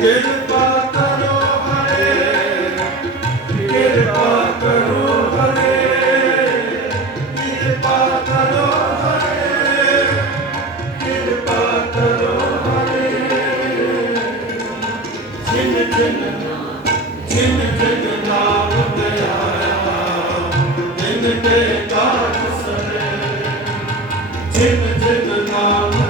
ਜਿੰਨ ਜਿੰਨ ਨਾਮ ਦਇਆ ਜਿੰਨ ਤੇ ਕਾਰਸਰੇ ਜਿੰਨ ਜਿੰਨ ਨਾਮ